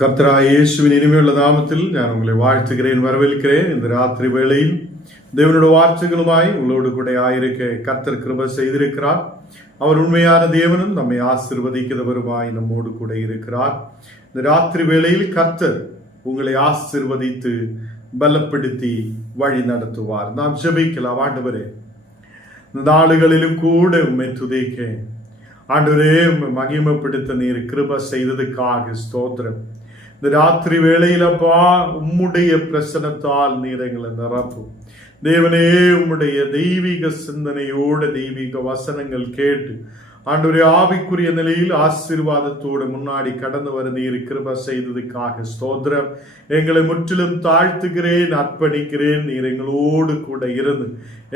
கர்த்தராகிய இயேசுவின் இனிமையுள்ள நாமத்தில் நான் உங்களை வாழ்த்துகிறேன், வரவேற்கிறேன். இந்த ராத்திரி வேளையில் தேவனுடைய வார்த்தைகளுமாய் உங்களோடு கூட ஆயிருக்க கர்த்தர் கிருபை செய்திருக்கிறார். அவர் உண்மையான தேவனும் நம்மை ஆசீர்வதிக்கிறவருமாய் நம்மோடு கூட இருக்கிறார். இந்த ராத்திரி வேளையில் கர்த்தர் உங்களை ஆசீர்வதித்து பலப்படுத்தி வழி நடத்துவார். நாம் ஜெபிக்கலாம். ஆண்டவரே, இந்த நாடுகளிலும் கூட உம்மை துதிக்க ஆண்டவரே மகிமைப்படுத்த நீர் கிருபை செய்ததுக்காக ஸ்தோத்திரம். இந்த ராத்திரி வேளையிலப்பா உம்முடைய பிரசனத்தால் நீர் எங்களை நிரப்பும். தேவனே, உம்முடைய தெய்வீக சிந்தனையோட தெய்வீக வசனங்கள் கேட்டு ஆண்டவரே ஆவிக்குரிய நிலையில் ஆசீர்வாதத்தோடு முன்னாடி கடந்து வர நீர் கிருபை செய்ததுக்காக ஸ்தோத்திரம். எங்களை முற்றிலும் தாழ்த்துகிறேன், அர்ப்பணிக்கிறேன். நீர் எங்களோடு கூட இருந்து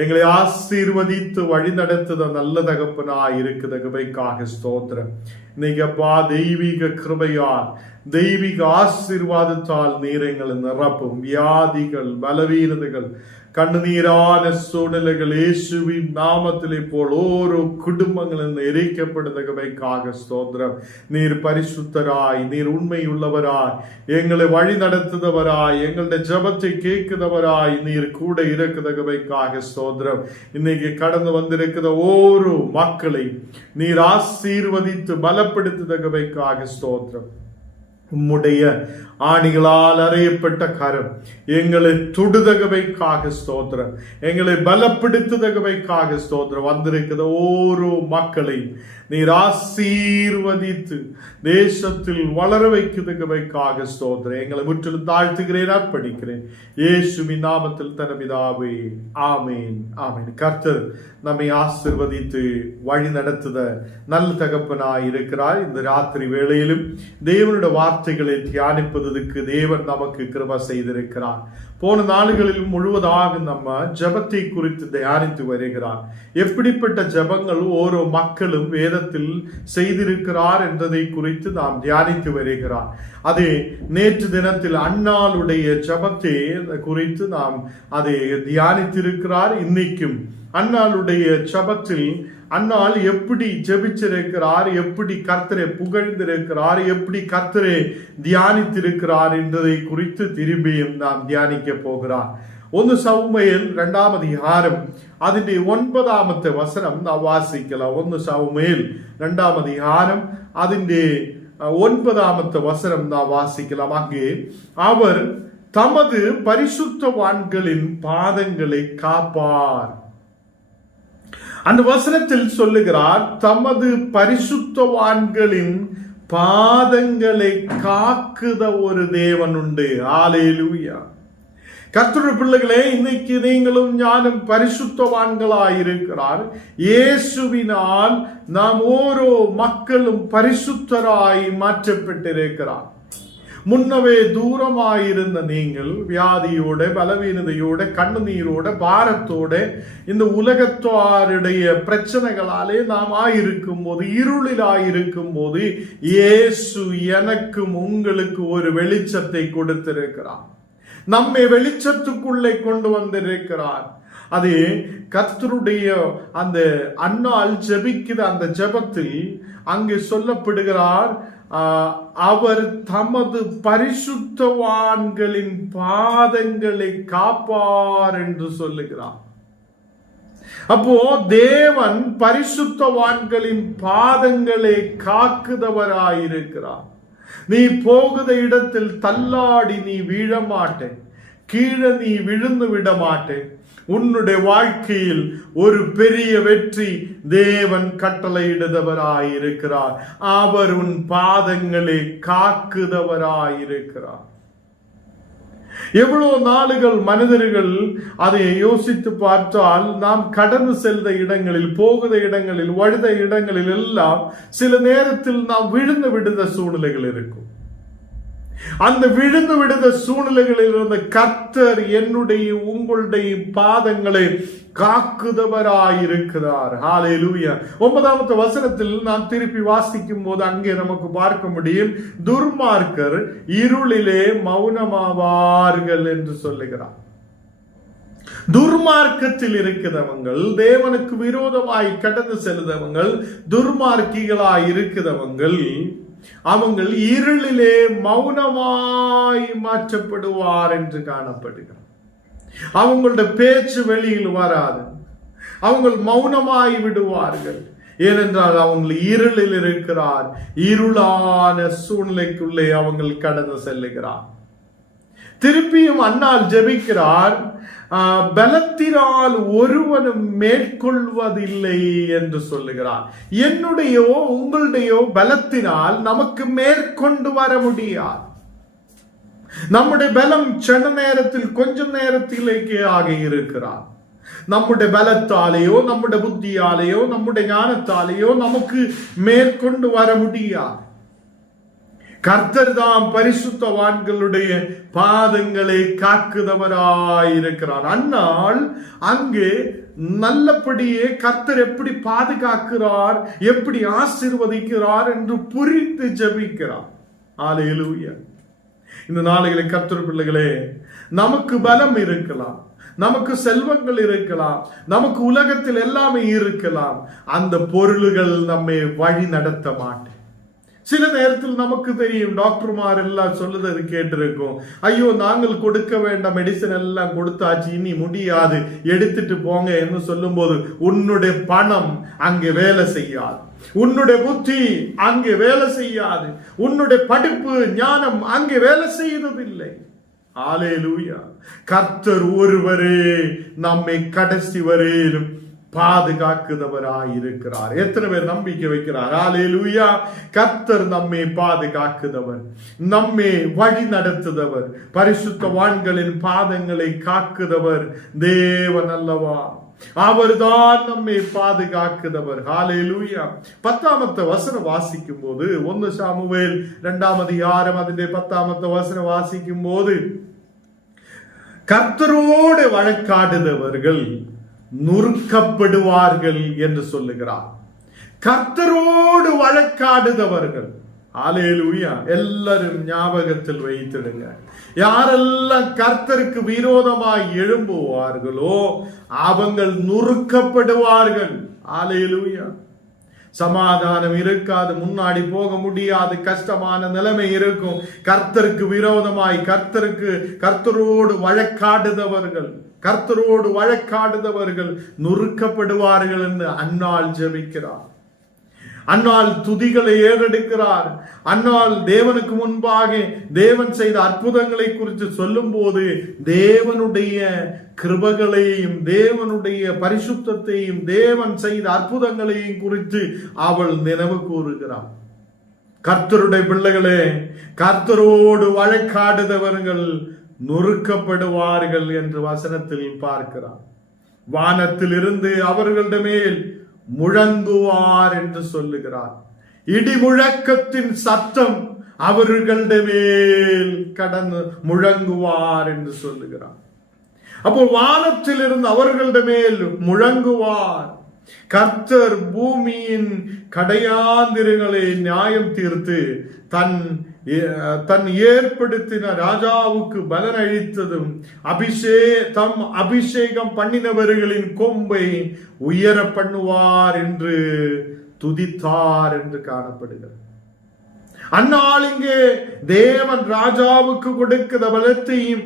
எங்களை ஆசீர்வதித்து வழி நடத்துத நல்ல தகப்பனாய் இருக்கிற கிருபைக்காக ஸ்தோத்திரம். இன்னைக்கு அப்பா தெய்வீக கிருபையால் தெய்வீக ஆசீர்வாதத்தால் நீர் எங்களை நிரப்பும். வியாதிகள், பலவீனதைகள், கண்ணீரான சூழ்நிலைகள் இயேசுவின் நாமத்திலே போல் ஓரோ குடும்பங்களும் எரிக்கப்படுவதற்காக ஸ்தோத்திரம். நீர் பரிசுத்தராய், நீர் உண்மையுள்ளவராய், எங்களை வழி நடத்துதவராய், எங்களுடைய ஜபத்தை கேட்குதவராய் நீர் கூட இருக்கிறதற்காக ஸ்தோத்திரம். இன்னைக்கு கடந்து வந்திருக்கிற ஓரோ மக்களை நீர் ஆசீர்வதித்து பலப்படுத்துதற்காக ஸ்தோத்திரம். உம்முடைய ஆணிகளால் அறையப்பட்ட கரம் எங்களை தொடுதகவைக்காக ஸ்தோத்திரம், எங்களை பலப்படுத்துதகவைக்காக ஸ்தோத்திரம். வந்திருக்கிற ஓரோ மக்களையும் நீர் ஆசீர்வதித்து தேசத்தில் வளர வைக்கிறதுக்காக ஸ்தோத்திரம். எங்களை முற்றிலும் தாழ்த்துகிறேன், அர்ப்பணிக்கிறேன். இயேசுவின் நாமத்தில் தனபிதாவே, ஆமேன், ஆமேன். கர்த்தர் நம்மை ஆசீர்வதித்து வழி நடத்துத நல்ல தகப்பனாய் இருக்கிறார். இந்த ராத்திரி வேளையிலும் தேவனுடைய வார்த்தைகளை தியானிப்பதற்கு தேவன் நமக்கு கிருபை செய்திருக்கிறார். போன நாடுகளில் முழுவதாக நம்ம ஜபத்தை குறித்து தியானித்து வருகிறார். எப்படிப்பட்ட ஜபங்கள் ஓரோ மக்களும் வேதத்தில் செய்திருக்கிறார் என்பதை குறித்து நாம் தியானித்து வருகிறார். அது நேற்று தினத்தில் அன்னாளுடைய ஜபத்தை குறித்து நாம் அதை தியானித்திருக்கிறார். இன்னைக்கும் அன்னாளுடைய ஜபத்தில் அன்னாள் எப்படி ஜெபிச்சிருக்கிறார், எப்படி கர்த்தரை புகழ்ந்திருக்கிறார், எப்படி கர்த்தரை தியானித்திருக்கிறார் என்பதை குறித்து திரும்பியும் நாம் தியானிக்க போகிறார். 1 சாமுவேல் 2ஆம் அதிகாரம் അതിന്റെ 9ാമത്തെ വചനം നാം വാസിக்கலாம். 1 சாமுவேல் 2ஆம் அதிகாரம் അതിന്റെ 9ാമത്തെ வசனம் நாம் வாசிக்கலாம். அங்கே அவர் தமது பரிசுத்தவான்களின் பாதங்களை காப்பார். அந்த வசனத்தில் சொல்லுகிறார், தமது பரிசுத்தவான்களின் பாதங்களை காக்குத ஒரு தேவன் உண்டு. ஹல்லேலூயா. கர்த்தருடைய பிள்ளைகளே, இன்னைக்கு நீங்களும் ஞானம் பரிசுத்தவான்களாயிருக்கிறார். இயேசுவினால் நாம் ஓரோ மக்களும் பரிசுத்தராய் மாற்றப்பட்டிருக்கிறார். முன்னவே தூரமாயிருந்த நீங்கள் வியாதியோட, பலவீனதையோட, கண்ணீரோட, பாரத்தோட இந்த உலகத்தாருடைய பிரச்சனைகளாலே நாம் ஆயிருக்கும் போது, இருளில் ஆயிருக்கும் போது இயேசு எனக்கும் உங்களுக்கு ஒரு வெளிச்சத்தை கொடுத்திருக்கிறார். நம்மை வெளிச்சத்துக்குள்ளே கொண்டு வந்திருக்கிறார். அது கர்த்தருடைய அந்த அன்னாள் ஜெபிக்கிற அந்த ஜெபத்தில் அங்கே சொல்லப்படுகிறார், அவர் தமது பரிசுத்தவான்களின் பாதங்களை காப்பார் என்று சொல்லுகிறார். அப்போ தேவன் பரிசுத்தவான்களின் பாதங்களை காக்குதவராயிருக்கிறார். நீ போகுத இடத்தில் தள்ளாடி நீ வீழ மாட்டே, கீழே நீ விழுந்து விட மாட்டே. உன்னுடைய வாழ்க்கையில் ஒரு பெரிய வெற்றி தேவன் கட்டளையிடுதவராயிருக்கிறார். அவர் உன் பாதங்களை காக்குதவராயிருக்கிறார். எவ்வளவு நாளுகள் மனிதர்கள் அதை யோசித்து பார்த்தால், நாம் கடந்து செல்த இடங்களில், போகுத இடங்களில், வழுத இடங்களில் எல்லாம் சில நேரத்தில் நாம் விழுந்து விடுத சூழ்நிலைகள் இருக்கும். அந்த விழுந்து விடுத சூழ்நிலைகளில் இருந்த கர்த்தர் என்னுடைய உங்களுடைய பாதங்களை காக்குதவராயிருக்கிறார். ஹல்லேலூயா. 9ாவது வசனத்தில் நாம் திருப்பி வாசிக்கும் போது அங்கே நமக்கு பார்க்க முடியும், துர்மார்க்கர் இருளிலே மௌனமாவார்கள் என்று சொல்லுகிறார். துர்மார்க்கத்தில் இருக்கிறவங்கள், தேவனுக்கு விரோதமாய் கடந்து செல்லுதவங்கள், துர்மார்க்கிகளாய் இருக்கிறவங்கள் அவங்கள் இருளிலே மௌனமாய் மாற்றப்படுவார் என்று காணப்படுகிறார். அவங்களுடைய பேச்சு வெளியில் வராது. அவங்க மௌனமாய் விடுவார்கள். ஏனென்றால் அவங்க இருளில் இருக்கிறார். இருளான சூழ்நிலைக்குள்ளே அவங்க கடந்து செல்லுகிறார். திருப்பியும் அன்னாள் ஜெபிக்கிறார், பலத்தினால் ஒருவனும் மேற்கொள்வதில்லை என்று சொல்லுகிறார். என்னுடையோ உங்களுடையோ பலத்தினால் நமக்கு மேற்கொண்டு வர முடியாது. நம்முடைய பலம் சென நேரத்தில் கொஞ்சம் நேரத்திலேயே ஆக இருக்கிறார். நம்முடைய பலத்தாலேயோ நம்முடைய புத்தியாலேயோ நம்முடைய ஞானத்தாலேயோ நமக்கு மேற்கொண்டு வர முடியாது. கர்த்தர் தாம் பரிசுத்தவான்களுடைய பாதங்களை காக்குதவராயிருக்கிறார். அந்நாள் அங்கு நல்லபடியே கர்த்தர் எப்படி பாதுகாக்கிறார், எப்படி ஆசீர்வதிக்கிறார் என்று புரிந்து ஜெபிக்கிறார். அல்லேலூயா. இந்த நாளைகளை கர்த்தர் பிள்ளைகளே, நமக்கு பலம் இருக்கலாம், நமக்கு செல்வங்கள் இருக்கலாம், நமக்கு உலகத்தில் எல்லாமே இருக்கலாம். அந்த பொருள்கள் நம்மை வழி நடத்த மாட்டேன். சில நேரத்தில் நமக்கு தெரியும், டாக்டர்மார் எல்லாம் சொல்லுறது கேட்டிருக்கும், ஐயோ நாங்கள் கொடுக்க வேண்டாம், மெடிசன் எல்லாம் கொடுத்தாச்சு, இனி முடியாது, எடுத்துட்டு போங்க என்று சொல்லும் போது உன்னுடைய பணம் அங்கே வேலை செய்யாது, உன்னுடைய புத்தி அங்கே வேலை செய்யாது, உன்னுடைய படிப்பு ஞானம் அங்கே வேலை செய்வதில்லை. அல்லேலூயா. கர்த்தர் ஒருவரே நம்மை கடைசி வரையிலும் பாதுகாக்குதவராயிருக்கிறார். எத்தனை பேர் நம்பிக்கை வைக்கிறார்? அல்லேலூயா. கர்த்தர் நம்மை பாதுகாக்குதவர், நம்மை வழி நடத்துதவர், பரிசுத்தவான்களின் பாதங்களை காக்குதவர் தேவன் அல்லவா. அவர்தான் நம்மை பாதுகாக்குதவர். ஹல்லேலூயா. 10ஆம் வசனம் வாசிக்கும் போது 1 சாமுவேல் 2ஆம் அதிகாரம் அதிலே 10ஆம் வசனம் வாசிக்கும் போது, கர்த்தரோடு வழக்காடுதவர்கள் நொறுக்கப்படுவார்கள் என்று சொல்லுகிறார். கர்த்தரோடு வழக்காடுதவர்கள். அல்லேலூயா. எல்லாரும் ஞாபகத்தில் வைத்திடுங்க, யாரெல்லாம் கர்த்தருக்கு விரோதமாய் எழும்புவார்களோ அவங்கள் நொறுக்கப்படுவார்கள். அல்லேலூயா. சமாதானம் இருக்காது, முன்னாடி போக முடியாது, கஷ்டமான நிலைமை இருக்கும். கர்த்தருக்கு விரோதமாய் கர்த்தரோடு வழக்காடுதவர்கள் நொறுக்கப்படுவார்கள் என்று அன்னாள் ஜெபிக்கிறார். அன்னாள் துதிகளை ஏறெடுக்கிறார். அன்னாள் தேவனுக்கு முன்பாக தேவன் செய்த அற்புதங்களை குறித்து சொல்லும் போது தேவனுடைய கிருபைகளையும் தேவனுடைய பரிசுத்தத்தையும் தேவன் செய்த அற்புதங்களையும் குறித்து அவள் நினைவு கூறுகிறார். கர்த்தருடைய பிள்ளைகளே, கர்த்தரோடு வழக்காடுதவர்கள் நொறுக்கப்படுவார்கள் என்று வசனத்தில் பார்க்கிறார். வானத்தில் இருந்து அவர்களுடைய மேல் முழங்குவார் என்று சொல்லுகிறார். இடி முழக்கத்தின் சத்தம் அவர்களுடைய மேல் கடந்து முழங்குவார் என்று சொல்லுகிறார். அப்போ வானத்தில் இருந்து அவர்களுடைய மேல் முழங்குவார். கர்த்தர் பூமியின் கடையாந்திரங்களை நியாயம் தீர்த்து தன் ஏற்படுத்தின ராஜாவுக்கு பலன் அளித்ததும் அபிஷேகம் பண்ணினவர்களின் கொம்பை உயர பண்ணுவார் என்று துதித்தார் என்று காணப்படுகிறது. அந்நாள் இங்கே தேவன் ராஜாவுக்கு கொடுக்கிற பலத்தையும்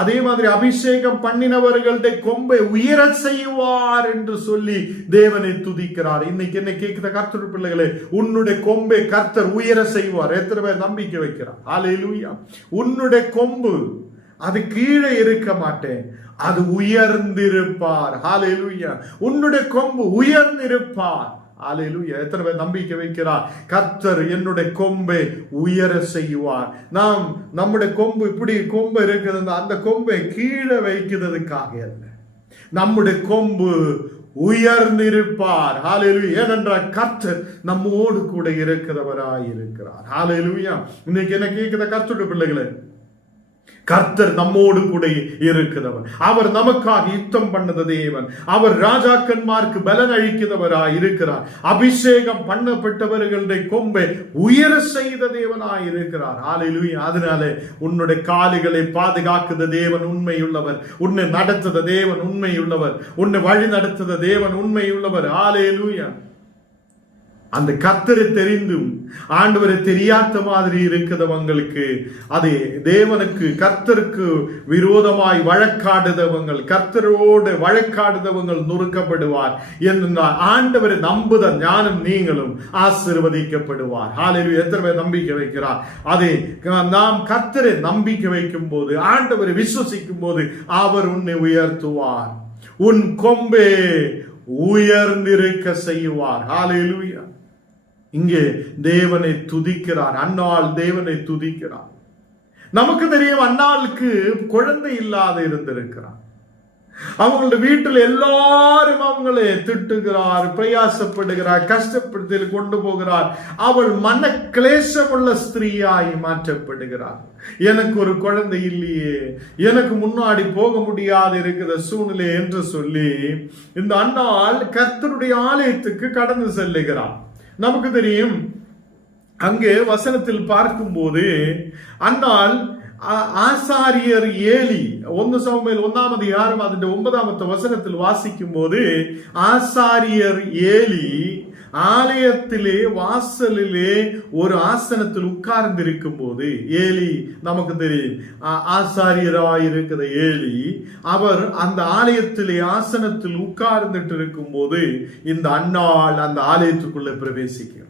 அதே மாதிரி அபிஷேகம் பண்ணினவர்களுடைய கொம்பை உயர செய்வார் என்று சொல்லி தேவனை துதிக்கிறார். இன்னைக்கு என்ன கேட்கிற கர்த்தர் பிள்ளைகளே, உன்னுடைய கொம்பை கர்த்தர் உயர செய்வார். எத்தனை பேர் நம்பிக்கை வைக்கிறார்? அல்லேலூயா. உன்னுடைய கொம்பு அது கீழே இருக்க மாட்டேன், அது உயர்ந்திருப்பார். அல்லேலூயா. உன்னுடைய கொம்பு உயர்ந்திருப்பார். அல்லேலூயா. எத்தனை பேர் நம்பிக்கை வைக்கிறார்? கர்த்தர் என்னுடைய கொம்பை உயர செய்வார். நம்முடைய கொம்பு இப்படி கொம்பு இருக்கிறது, அந்த கொம்பை கீழே வைக்கிறதுக்காக அல்ல, நம்முடைய கொம்பு உயர்ந்திருப்பார். ஹல்லேலூயா. ஏனென்றால் கர்த்தர் நம்மோடு கூட இருக்கிறவராய் இருக்கிறார். ஹல்லேலூயா. இன்னைக்கு என்ன கேட்கிற கர்த்தருடைய பிள்ளைகளே, கர்த்தர் நம்மோடு கூட இருக்கிறவர். அவர் நமக்காக யுத்தம் பண்ணது தேவன். அவர் ராஜாக்கன்மார்க்கு பலன் அளிக்கிறவராய் இருக்கிறார். அபிஷேகம் பண்ணப்பட்டவர்களுடைய கொம்பை உயர செய்த தேவனாய் இருக்கிறார். ஹல்லேலூயா. அதனால உன்னுடைய கால்களை பாதுகாக்குத தேவன் உண்மையுள்ளவர். உன்னை நடத்துத தேவன் உண்மையுள்ளவர். உன்னை வழி நடத்துத தேவன் உண்மையுள்ளவர். ஹல்லேலூயா. அந்த கர்த்தரை தெரிந்தும் ஆண்டவரை தெரியாத மாதிரி இருக்கிறவங்களுக்கு, அது தேவனுக்கு கர்த்தருக்கு விரோதமாய் வழக்காடுதவங்கள், கர்த்தரோடு வழக்காடுதவங்கள் நொறுக்கப்படுவார் என்று ஆண்டவரை நம்புத ஞானம் நீங்களும் ஆசீர்வதிக்கப்படுவார். ஹல்லேலூயா. எத்தனை பேர் நம்பிக்கை வைக்கிறார்? அதை நாம் கர்த்தரை நம்பிக்கை வைக்கும் போது, ஆண்டவரை விசுவசிக்கும் போது அவர் உன்னை உயர்த்துவார், உன் கொம்பே உயர்ந்திருக்க செய்வார். ஹல்லேலூயா. இங்கே தேவனை துதிக்கிறார். அன்னாள் தேவனை துதிக்கிறார். நமக்கு தெரியும், அன்னாளுக்கு குழந்தை இல்லாத இருந்திருக்கிறார். அவங்களுடைய வீட்டில் எல்லாரும் அவங்களை திட்டுகிறார், பிரயாசப்படுகிறார், கஷ்டப்படுத்தி கொண்டு போகிறார். அவள் மன கிளேசமுள்ள ஸ்திரீயாய் மாற்றப்படுகிறார். எனக்கு ஒரு குழந்தை இல்லையே, எனக்கு முன்னாடி போக முடியாது இருக்கிற சூழ்நிலை என்று சொல்லி இந்த அன்னாள் கர்த்தருடைய ஆலயத்துக்கு கடந்து செல்லுகிறார். நமக்கு தெரியும், அங்கே வசனத்தில் பார்க்கும்போது அன்னாள் ஆசாரியர் ஏலி 1 சாமுவேல் 1 அதிന്റെ 9 வசனத்தில் வாசிக்கும் போது, ஆசாரியர் ஏலி ஆலயத்திலே வாசலிலே ஒரு ஆசனத்தில் உட்கார்ந்திருக்கும் போது, ஏலி நமக்கு தெரியும் ஆசாரியராயிருக்கிற ஏலி, அவர் அந்த ஆலயத்திலே ஆசனத்தில் உட்கார்ந்துட்டு இருக்கும் போது இந்த அன்னாள் அந்த ஆலயத்துக்குள்ளே பிரவேசிக்கிறார்.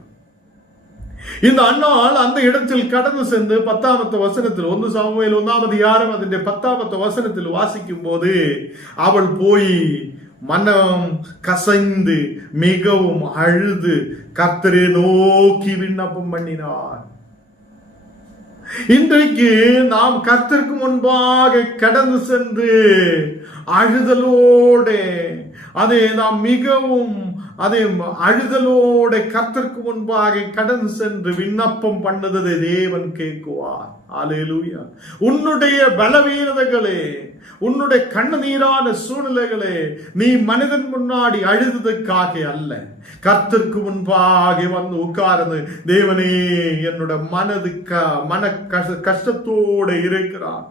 இந்த அன்னாள் அந்த இடத்தில் கடந்து சென்று 10 வசனத்தில் 1 சாமுவேல் 1 அதிന്റെ 10 வசனத்தில் வாசிக்கும் போது, அவள் போய் மனம் கசைந்து மிகவும் அழுது கர்த்தரை நோக்கி விண்ணப்பம் பண்ணினார். இன்றைக்கு நாம் கர்த்தருக்கு முன்பாக கடந்து சென்று அழுதலோடு, அதை நாம் மிகவும் அழுதலோட கர்த்தருக்கு முன்பாக கடந்து சென்று விண்ணப்பம் பண்ணுவதை தேவன் கேட்குவார். அல்லேலூயா. உன்னுடைய பலவீனதைகளே, உன்னுடைய கண்ணீரான சூழ்நிலைகளே, நீ மனிதன் முன்னாடி அழுததுக்காக அல்ல, கர்த்தருக்கு முன்பாக வந்து உட்கார்ந்து, தேவனே என்னோட மன கஷ்டத்தோடு இருக்கிறார்,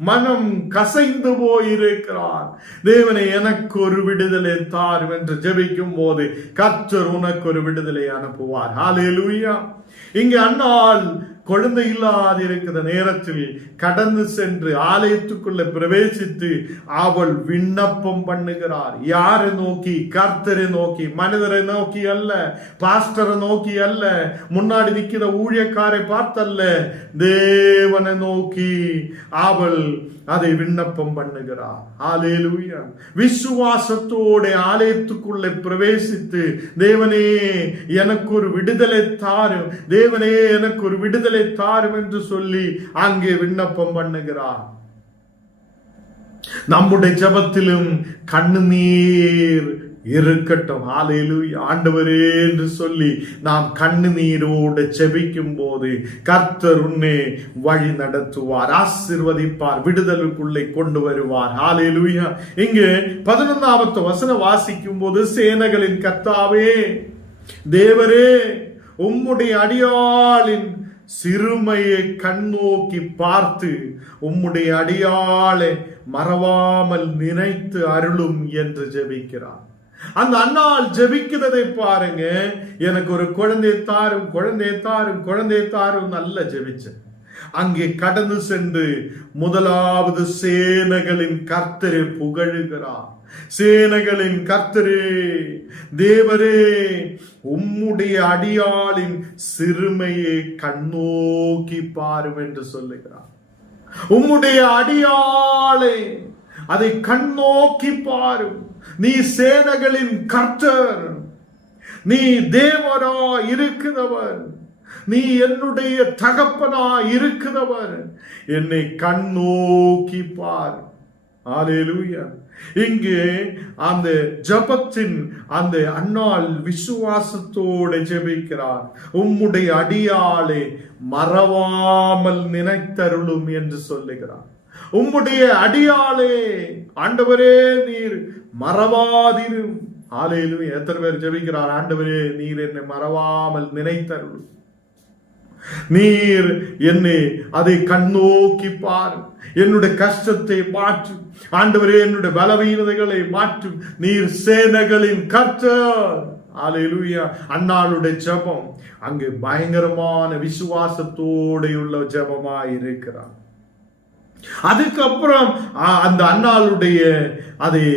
மனம் கசைந்து போயிருக்கிறார், தேவனை எனக்கு ஒரு விடுதலை தாரும் என்று ஜெபிக்கும் போது கர்த்தர் உனக்கு ஒரு விடுதலை அனுப்புவார். ஹல்லேலூயா. இங்கே அன்னாள் குழந்தை இல்லாத இருக்கிற நேரத்தில் கடந்து சென்று ஆலயத்துக்குள்ள பிரவேசித்து அவள் விண்ணப்பம் பண்ணுகிறார். யாரை நோக்கி? கர்த்தரை நோக்கி, மனிதரை நோக்கி அல்ல, பாஸ்டரை நோக்கி அல்ல, முன்னாடி நிற்கிற ஊழியக்காரை பார்த்தல்ல, தேவனை நோக்கி அவள் அதை விண்ணப்பம் பண்ணுகிறார். ஹல்லேலூயா. விசுவாசத்தோட ஆலயத்துக்குள்ளே பிரவேசித்து, தேவனே எனக்கு ஒரு விடுதலை தாரும், தேவனே எனக்கு ஒரு விடுதலை தாரும் என்று சொல்லி அங்கே விண்ணப்பம் பண்ணுகிறார். நம்முடைய ஜெபத்திலும் கண்ணீர் இருக்கட்டும். ஹல்லேலூயா. ஆண்டவரே என்று சொல்லி நாம் கண்ணீரோடு ஜெபிக்கும் போது கர்த்தர் உன்னை வழி நடத்துவார், ஆசீர்வதிப்பார், விடுதலுக்குள்ளே கொண்டு வருவார். ஹல்லேலூயா. இங்கே 11 வசனம் வாசிக்கும் போது, சேனைகளின் கர்த்தாவே தேவரே, உம்முடைய அடியாளின் சிறுமையை கண்ணோக்கி பார்த்து உம்முடைய அடியாளை மறவாமல் நினைத்து அருளும் என்று ஜெபிக்கிறார். அந்த அன்னாள் ஜெபிக்கிறதை பாருங்க. எனக்கு ஒரு குழந்தை தாரும், குழந்தை தாரும், குழந்தை தாரும் நல்ல ஜெபிச்சேன். அங்கே கடந்து சென்று முதலாவது சேனைகளின் கர்த்தரை புகழுகிறார். சேனைகளின் கர்த்தரே, தேவரே, உம்முடைய அடியாளின் சிறுமையை கண்ணோக்கி பாரும் என்று சொல்லுகிறார். உம்முடைய அடியாளை அதை கண்ணோக்கி பாரும். நீ சேனைகளின் கர்த்தர், நீ தேவரா இருக்கிறவர், நீ என்னுடைய தகப்பனா இருக்கிறவர், என்னை கண்ணோக்கி பார். ஹல்லேலூயா. இங்கே அந்த ஜபத்தின் அந்த அன்னாள் விசுவாசத்தோடு ஜெபிக்கிறார். உம்முடைய அடியாளை மறவாமல் நினைத்தருளும் என்று சொல்லுகிறார். உம்முடைய அடியாளே, ஆண்டவரே நீர் மறவாதிரும். ஹல்லேலூயா. எத்தனை பேர் ஜெபிக்கிறார்? ஆண்டவரே நீர் என்னை மறவாமல் நினைத்தருளும், நீர் என்னை அதை கண்ணோக்கி பார், என்னுடைய கஷ்டத்தை மாற்றும், ஆண்டவரே என்னுடைய பலவீனதைகளை மாற்றும், நீர் சேனைகளின் கர்த்தர். ஹல்லேலூயா. அன்னாளுடைய ஜெபம் அங்கு பயங்கரமான விசுவாசத்தோடையுள்ள ஜெபமாய் இருக்கிறார். அதுக்கப்புறம் அந்த அன்னாளுடைய அதே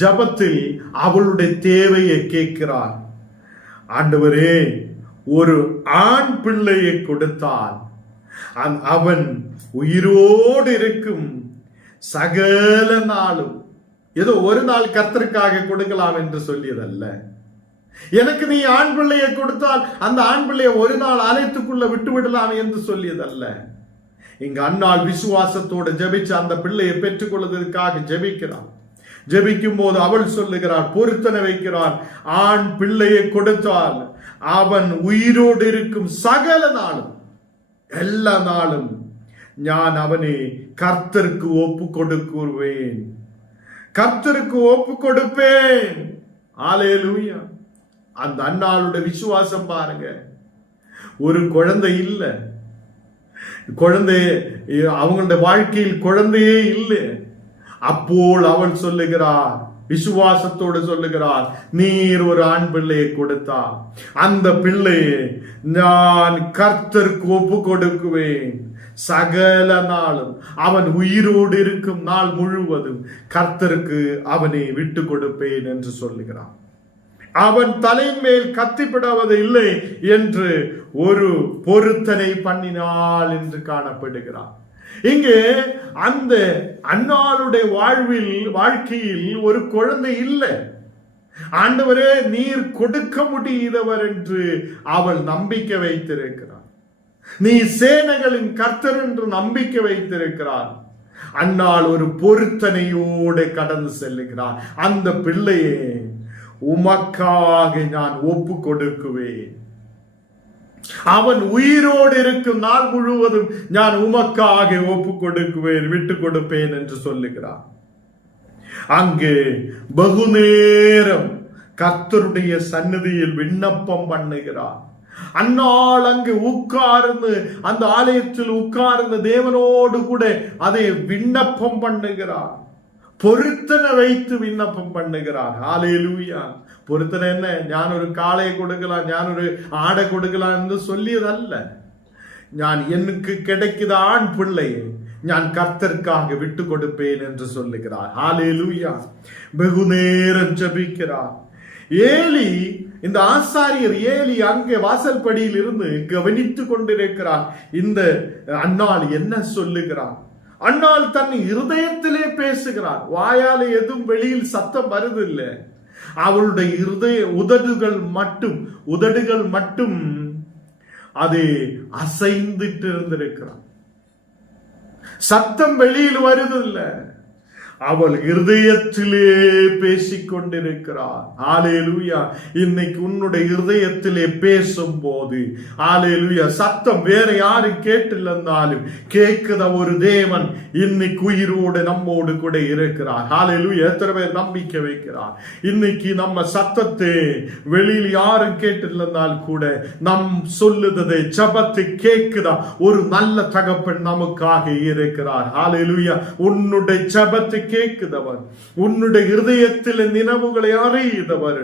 ஜெபத்தில் அவளுடைய தேவையை கேட்கிறார். ஆண்டவரே, ஒரு ஆண் பிள்ளையை கொடுத்தால் அவன் உயிரோடு இருக்கும் சகல நாளும், ஏதோ ஒரு நாள் கர்த்தருக்காக கொடுக்கலாம் என்று சொல்லியதல்ல. எனக்கு நீ ஆண் பிள்ளையை கொடுத்தால் அந்த ஆண் பிள்ளையை ஒரு நாள் ஆலயத்துக்குள்ள விட்டு விடலாம் என்று சொல்லியதல்ல. இங்க அன்னாள் விசுவாசத்தோடு ஜெபிச்சு அந்த பிள்ளையை பெற்றுக் கொள்வதற்காக ஜெபிக்கிறான். ஜெபிக்கும் போது அவள் சொல்லுகிறாள், பொருத்தனை வைக்கிறான், ஆண் பிள்ளையை கொடுத்தால் அவன் உயிரோடு இருக்கும் சகல நாளும், எல்லா நாளும் நான் அவனை கர்த்தருக்கு ஒப்பு கொடுக்குவேன், கர்த்தருக்கு ஒப்பு கொடுப்பேன். ஹல்லேலூயா. அந்த அன்னாளுடைய விசுவாசம் பாருங்க. ஒரு குழந்தை இல்லை, குழந்தை அவங்களுடைய வாழ்க்கையில் குழந்தையே இல்லை. அப்போல் அவள் சொல்லுகிறார், விசுவாசத்தோடு சொல்லுகிறார், நீர் ஒரு ஆண் பிள்ளையை கொடுத்தா அந்த பிள்ளையை நான் கர்த்தருக்கு ஒப்பு கொடுக்குவேன், சகல நாளும் அவன் உயிரோடு இருக்கும் நாள் முழுவதும் கர்த்தருக்கு அவனை விட்டு கொடுப்பேன் என்று சொல்லுகிறான். அவன் தலையின் மேல் கத்திப்படாவது இல்லை என்று ஒரு பொருத்தனை பண்ணினாள் என்று காணப்படுகிறான். இங்கே அந்த அன்னாளுடைய வாழ்க்கையில் ஒரு குழந்தை இல்லை. ஆண்டவரே, நீர் கொடுக்க முடியாதவர் என்று அவள் நம்பிக்கை வைத்திருக்கிறார். நீ சேனைகளின் கர்த்தர் என்று நம்பிக்கை வைத்திருக்கிறார். அன்னாள் ஒரு பொருத்தனையோடு கடந்து செல்லுகிறார். அந்த பிள்ளையே உமக்காக நான் ஒப்பு கொடுக்குவேன், அவன் உயிரோடு இருக்கும் நாள் முழுவதும் நான் உமக்காக ஒப்பு கொடுக்குவேன், விட்டு கொடுப்பேன் என்று சொல்லுகிறார். அங்கே பகு நேரம் கர்த்தருடைய சந்நிதியில் விண்ணப்பம் பண்ணுகிறார். அன்னாள் அங்கு உட்கார்ந்து அந்த ஆலயத்தில் உட்கார்ந்து தேவனோடு கூட அதை விண்ணப்பம் பண்ணுகிறார். பொருத்தனை வைத்து விண்ணப்பம் பண்ணுகிறார். ஹல்லேலூயா. பொருத்தனை என்ன? ஞான் ஒரு காளையை கொடுக்கலாம், ஞான் ஒரு ஆடை கொடுக்கலாம் என்று சொல்லியதல்ல. ஞான் எனக்கு கிடைக்கிற ஆண் பிள்ளையை நான் கர்த்தருக்காக விட்டு கொடுப்பேன் என்று சொல்லுகிறார். ஹல்லேலூயா. வெகு நேரம் ஜெபிக்கிறார். ஏலி, இந்த ஆசாரியர் ஏலி அங்கே வாசல் படியில் இருந்து கவனித்து கொண்டிருக்கிறார். இந்த அன்னாள் என்ன சொல்லுகிறார்? அன்னாள் தன் இருதயத்திலே பேசுகிறார். வாயால எதுவும் வெளியில் சத்தம் வருதில்லை. அவளுடைய உதடுகள் மட்டும் அது அசைந்துட்டு இருந்திருக்கிறார். சத்தம் வெளியில் வருதில்லை. அவள் இருதயத்திலே பேசிக்கொண்டிருக்கிறார். ஹல்லேலூயா. இன்னைக்கு உன்னுடைய இருதயத்திலே பேசும் போது ஹல்லேலூயா, சத்தம் வேற யாரும் கேட்டிருந்தாலும் கேட்கிற ஒரு தேவன் இன்னைக்கு உயிரோடு நம்மோடு கூட இருக்கிறார். ஹல்லேலூயா. எத்தனை பேர் நம்பிக்கை வைக்கிறார்? இன்னைக்கு நம்ம சத்தத்தை வெளியில் யாரும் கேட்டிருந்தாலும் கூட நம் சொல்லுததை ஜபத்தை கேட்குதா ஒரு நல்ல தகப்பன் நமக்காக இருக்கிறார். ஹல்லேலூயா. உன்னுடைய ஜபத்தை கேட்கிறவர், உன்னுடைய இருதயத்தில் நினைவுகளை அறியுதவர்,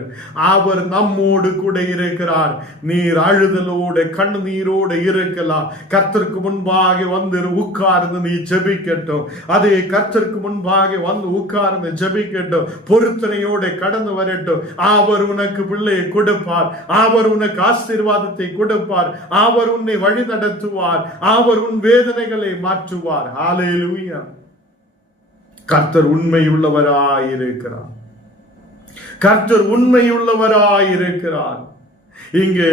அவர் நம்மோடு கூட இருக்கிறார். நீர் அழுதலோடு கண்ணீரோடு இருக்கலாம். கர்த்தருக்கு முன்பாக வந்து உட்கார்ந்து நீ ஜெபிக்கட்டும். அதே கர்த்தருக்கு முன்பாக வந்து உட்கார்ந்து ஜெபிக்கட்டும். பொருத்தனையோடு கடந்து வரட்டும். அவர் உனக்கு பிள்ளையை கொடுப்பார். அவர் உனக்கு ஆசீர்வாதத்தை கொடுப்பார். அவர் உன்னை வழி நடத்துவார். அவர் உன் வேதனைகளை மாற்றுவார். ஹல்லேலூயா. கர்த்தர் உண்மையுள்ளவராயிருக்கிறார். கர்த்தர் உண்மையுள்ளவராயிருக்கிறார். இங்கே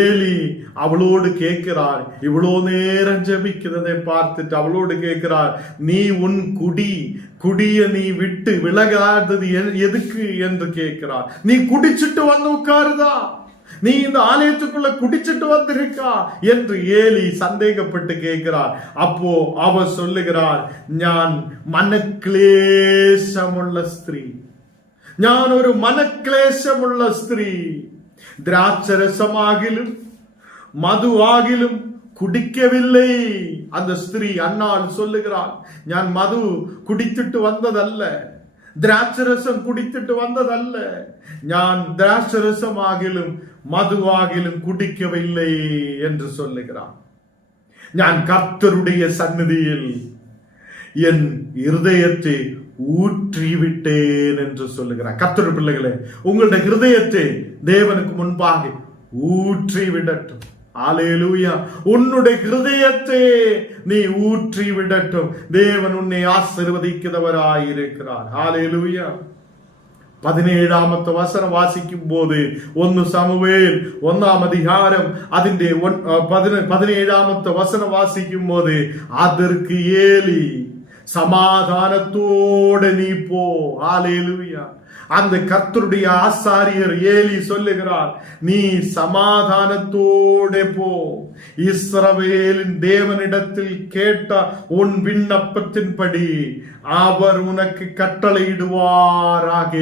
ஏலி அவளோடு கேட்கிறார். இவ்வளோ நேரம் ஜெபிக்கிறதை பார்த்துட்டு அவளோடு கேட்கிறார், நீ உன் குடிய நீ விட்டு விலகாதது எதுக்கு என்று கேட்கிறார். நீ குடிச்சிட்டு வந்து உட்காருதா? நீ இந்த ஆலயத்துக்குள்ள குடிச்சிட்டு வந்திருக்கா என்று ஏலி சந்தேகப்பட்டு கேட்கிறார். அப்போ அவர் சொல்லுகிறார், நான் மனக்லேசமுள்ள ஸ்திரீ, நான் ஒரு மனக்லேசமுள்ள ஸ்திரீ. திராட்சரசமாகிலும் மதுவாகிலும் குடிக்கவில்லை. அந்த ஸ்திரீ அன்னாள் சொல்லுகிறாள், நான் மது குடித்துட்டு வந்ததல்ல, திராட்சரசம் குடித்துட்டு வந்ததல்ல. நான் திராட்சரசமாகிலும் மதுவாகிலும் குடிக்கவில்லை என்று சொல்லுகிறான். நான் கர்த்தருடைய சந்நிதியில் என் இருதயத்தை ஊற்றிவிட்டேன் என்று சொல்லுகிறார். கர்த்தருடைய பிள்ளைகளே, உங்களுடைய இருதயத்தை தேவனுக்கு முன்பாக ஊற்றி விடட்டும். ஹல்லேலூயா. உன்னுடைய இருதயத்தை நீ ஊற்றி விடட்டும். தேவன் உன்னை ஆசீர்வதிக்கிறவராயிருக்கிறார். ஹல்லேலூயா. 17ാമത്തെ വചനം വാസിക്കും പോത് 1 സമൂവേൽ 1-ാം അധികാരം അതിന്റെ 17ാമത്തെ വചനം വാസിക്കും പോത് அதற்கு ஏலி சமாதானத்தோடு நீ போ. ஹல்லேலூயா. அந்த கர்த்தருடைய ஆசாரியர் ஏலி சொல்லுகிறார், நீ சமாதானத்தோடு போ. இஸ்ரவேலின் தேவனிடத்தில் கேட்ட உன் விண்ணப்பத்தின்படி அவர் உனக்கு கட்டளையிடுவாராக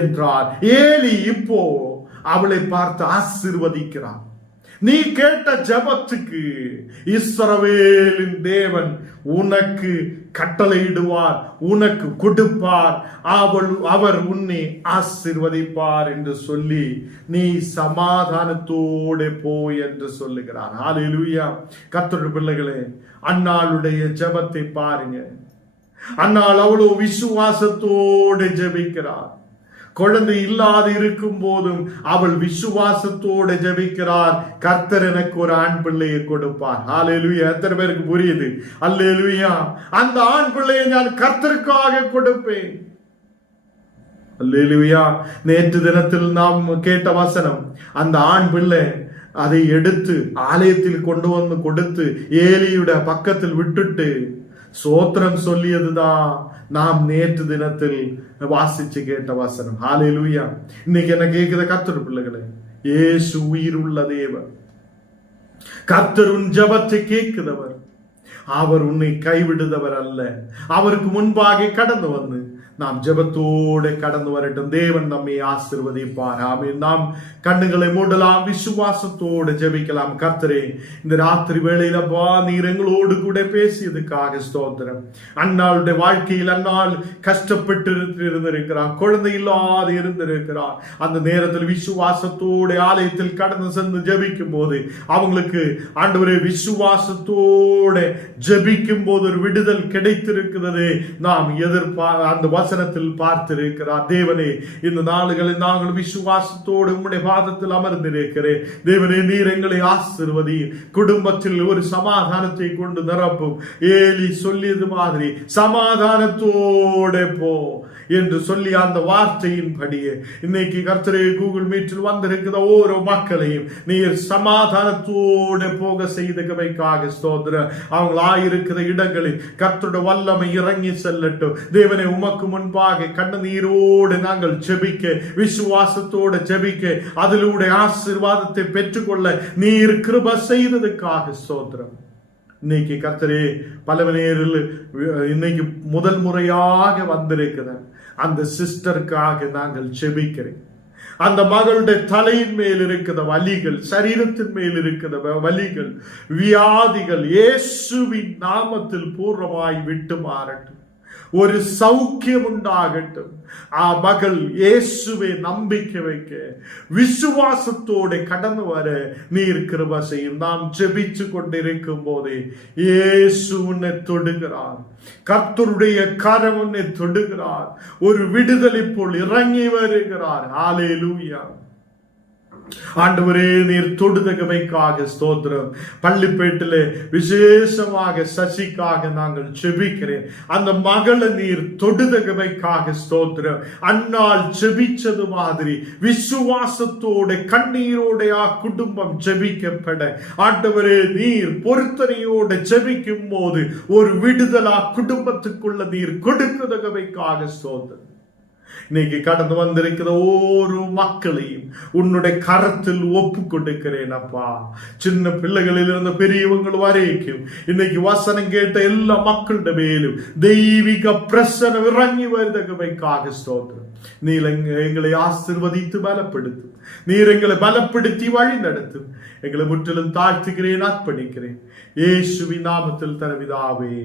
என்றார். ஏலி இப்போ அவளை பார்த்து ஆசீர்வதிக்கிறார். நீ கேட்ட ஜெபத்துக்கு இஸ்ரவேலின் தேவன் உனக்கு கட்டளையிடுவார், உனக்கு கொடுப்பார், அவர் உன்னை ஆசீர்வதிப்பார் என்று சொல்லி நீ சமாதானத்தோடு போய் என்று சொல்லுகிறார். ஹல்லேலூயா. கர்த்தருடைய பிள்ளைகளே, அன்னாளுடைய ஜெபத்தை பாருங்க. அன்னாள் அவ்வளவு விசுவாசத்தோடு ஜெபிக்கிறார். குழந்தை இல்லாது இருக்கும் போதும் அவள் விசுவாசத்தோடு ஜெபிக்கிறார். கர்த்தர் எனக்கு ஒரு ஆண் பிள்ளையை கொடுப்பார். ஹல்லேலூயா. எத்தனை பேருக்கு புரியுது? ஹல்லேலூயா. அந்த ஆண் பிள்ளையை நான் கர்த்தருக்காக கொடுப்பேன். ஹல்லேலூயா. நேற்று தினத்தில் நாம் கேட்ட வசனம், அந்த ஆண் பிள்ளை அதை எடுத்து ஆலயத்தில் கொண்டு வந்து கொடுத்து ஏலியுடைய பக்கத்தில் விட்டுட்டு சோத்திரம் சொல்லியதுதான் நாம் நேற்று தினத்தில் வாசிச்சு கேட்ட வசனம். ஹல்லேலூயா. இன்னைக்கு என்ன கேட்கிற கர்த்தர் பிள்ளைகளே, இயேசு உயிருள்ள தேவன். கர்த்தர் உன் ஜெபத்தை கேட்கிறவர். அவர் உன்னை கைவிடுதவர் அல்ல. அவருக்கு முன்பாக கடந்து வந்து நாம் ஜெபத்தோடு கடந்து வரட்டும். தேவன் நம்மை ஆசீர்வதிப்பார். ஆமென். நாம் கண்ணுகளை மூடலாம், விசுவாசத்தோடு ஜெபிக்கலாம். கர்த்தரே, இந்த ராத்திரி வேளையில நீர் எங்களோடு கூட பேசியதுக்காக ஸ்தோத்திரம். அன்னாளுடைய வாழ்க்கையில் அன்னாள் கஷ்டப்பட்டு இருந்திருக்கிறார், குழந்தை இல்லாது இருந்திருக்கிறார். அந்த நேரத்தில் விசுவாசத்தோடு ஆலயத்தில் கடந்து சென்று ஜெபிக்கும் போது அவங்களுக்கு ஆண்டவரே விசுவாசத்தோடு ஜெபிக்கும் போது ஒரு விடுதல் கிடைத்திருக்கிறது. நாம் அந்த வசனத்தில் பார்த்திருக்கிறார். தேவனே, இந்த நாளுகளில் நாங்கள் விசுவாசத்தோடு உம்முடைய பாதத்தில் அமர்ந்திருக்கிறேன். தேவனே, நீர் எங்களை ஆசீர்வதி, குடும்பத்தில் ஒரு சமாதானத்தை கொண்டு நிரப்பும். ஏலி சொல்லியது மாதிரி சமாதானத்தோடு போ என்று சொல்லி அந்த வார்த்தையின்படியே இன்னைக்கு கர்த்தரே கூகுள் மீட்டில் வந்திருக்கிற ஒவ்வொரு மக்களையும் நீர் சமாதானத்தோடு போக செய்தவைக்காக ஸ்தோத்திரம். அவங்களாயிருக்கிற இடங்களில் கர்த்தருடைய வல்லமை இறங்கி செல்லட்டும். தேவனை உமக்கு முன்பாக கண்ணீரோடு நாங்கள் ஜெபிக்க, விசுவாசத்தோடு ஜெபிக்க, அதிலூടെ ஆசீர்வாதத்தை பெற்றுக்கொள்ள நீர் கிருபை செய்ததுக்காக ஸ்தோத்திரம். இன்னைக்கு கர்த்தரே பல நேரில் இன்னைக்கு முதல் முறையாக வந்திருக்கிற அந்த சிஸ்டருக்காக நாங்கள் ஜெபிக்கிறேன். அந்த மகளுடைய தலையின் மேல் இருக்கிற வலிகள், சரீரத்தின் மேல் இருக்கிற வலிகள், வியாதிகள் இயேசுவின் நாமத்தில் பூர்ணமாய் விட்டு மாறட்டும். ஒரு சௌக்கியம் உண்டாகட்டும். ஆ மகள் இயேசுவை நம்பிக்கை வைக்க, விசுவாசத்தோடு கடந்து வர நீர் கிருபை செய்யும். நாம் ஜெபிச்சு கொண்டிருக்கும் போதே இயேசு உன்னை தொடுகிறார். கர்த்தருடைய கரம் உன்னை தொடுகிறார். ஒரு விடுதலை போல் இறங்கி வருகிறார். ஹல்லேலூயா. ஆண்டவரே, நீர் தொடுதகவைக்காக ஸ்தோத்திரம். பள்ளிப்பேட்டிலே விசேஷமாக சசிக்காக நாங்கள் ஜெபிக்கிறேன். அந்த மகளை நீர் தொடுதகவைக்காக ஸ்தோத்திரம். அன்னால் ஜெபிச்சது மாதிரி விசுவாசத்தோடு கண்ணீரோட குடும்பம் ஜெபிக்கப்பட ஆண்டவரே, நீர் பொருத்தனையோடு ஜெபிக்கும் போது ஒரு விடுதலா குடும்பத்துக்குள்ள நீர் கொடுக்கதகவைக்காக ஸ்தோத்திரம். இன்னைக்கு கடந்து வந்திருக்கிற ஒவ்வொரு மக்களையும் உன்னுடைய கரத்தில் ஒப்பு கொடுக்கிறேன் அப்பா. சின்ன பிள்ளைகளில் இருந்த பெரியவங்கள் வரைக்கும் இன்னைக்கு வசனம் கேட்ட எல்லா மக்களுடைய மேலும் தெய்வீக பிரசனம் இறங்கி வருதகவைக்காக ஸ்தோத்திரம். நீர் எங்களை ஆசீர்வதித்து பலப்படுத்தும். நீர் எங்களை பலப்படுத்தி வழி நடத்தும். எங்களை முற்றிலும் தாழ்த்துகிறேன், அர்ப்பணிக்கிறேன். இயேசுவின் நாமத்தில் தரவிதாவே.